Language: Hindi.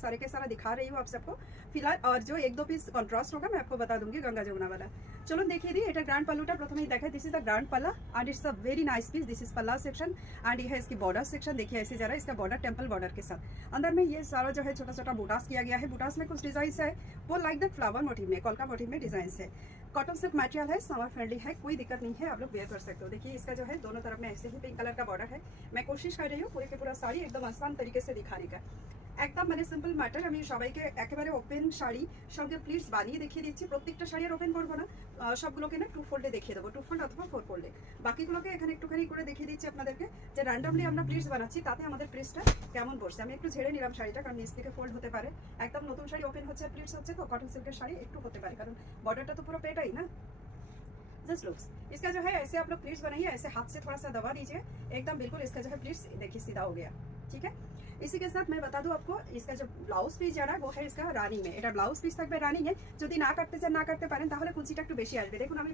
सारे के सारा दिखा रही हूँ आप सबको फिलहाल। और जो एक दो पीस कॉन्ट्रास्ट होगा मैं आपको बता दूंगी गंगा जमुना वाला। चलो देखिए दी এটা গ্র্যান্ড পাল্লুটা প্রথমেই দেখাই। This is the grand palla and it's a very nice piece. This is palla section and ये है इसकी बॉर्डर सेक्शन। देखिए ऐसे जरा इसका बॉर्डर टेम्पल बॉर्डर के साथ अंदर में ये सारा जो है छोटा छोटा बूटास किया गया है। बूटास में कुछ डिजाइन है वो लाइक द फ्लावर मोटिव में कॉलका मोटिव में डिजाइन है। कॉटन सिल्क मटेरियल है, समर फ्रेंडली है, कोई दिक्कत नहीं है, आप लोग वेयर कर सकते हो। देखिए इसका जो है दोनों तरफ में ऐसे ही पिंक कलर का बॉर्डर है। मैं कोशिश कर रही हूँ पूरे के पूरा साड़ी एकदम आसान तरीके से दिखाने का। একদম মানে সিম্পল ম্যাটার। আমি সবাইকে একেবারে ওপেন শাড়ি সঙ্গে প্লিটস বানিয়ে দেখিয়ে দিচ্ছি। প্রত্যেকটা শাড়ি আর ওপেন করবো না, সবগুলোকে না 2 ফোল্ডে দেখিয়ে দেবো, 2 ফোল্ড অথবা 4 ফোল্ডে। বাকিগুলোকে এখানে একটুখানি করে দেখিয়ে দিচ্ছি আপনাদেরকে যে র্যান্ডমলি আমরা প্লিটস বানাচ্ছি তাতে আমাদের প্লিটসটা কেমন বসছে। আমি একটু ঝেড়ে নিলাম শাড়িটা কারণ নিচ থেকে ফোল্ড হতে পারে। একদম নতুন শাড়ি ওপেন হচ্ছে আর প্লিটস হচ্ছে তো কটন সিল্কের শাড়ি একটু হতে পারে কারণ বর্ডারটা তো পুরো পেটাই না। जस्ट लुक्स इसका जो है ऐसे आप लोग प्लीट्स बनाइए, ऐसे हाथ से थोड़ा सा दबा दीजिए एकदम बिल्कुल इसका जो है प्लीट्स देखिए सीधा हो गया। ठीक है, इसी के साथ मैं बता दूं आपको इसका जो ब्लाउज पिस जा रहा है वो है इसका रानी में। এটা ব্লাউজ পিস থাকবে রানিং এ। যদি না কাটতে চান না কাটতে পারেন তাহলে কুচিটা একটু বেশি আসবে। দেখুন আমি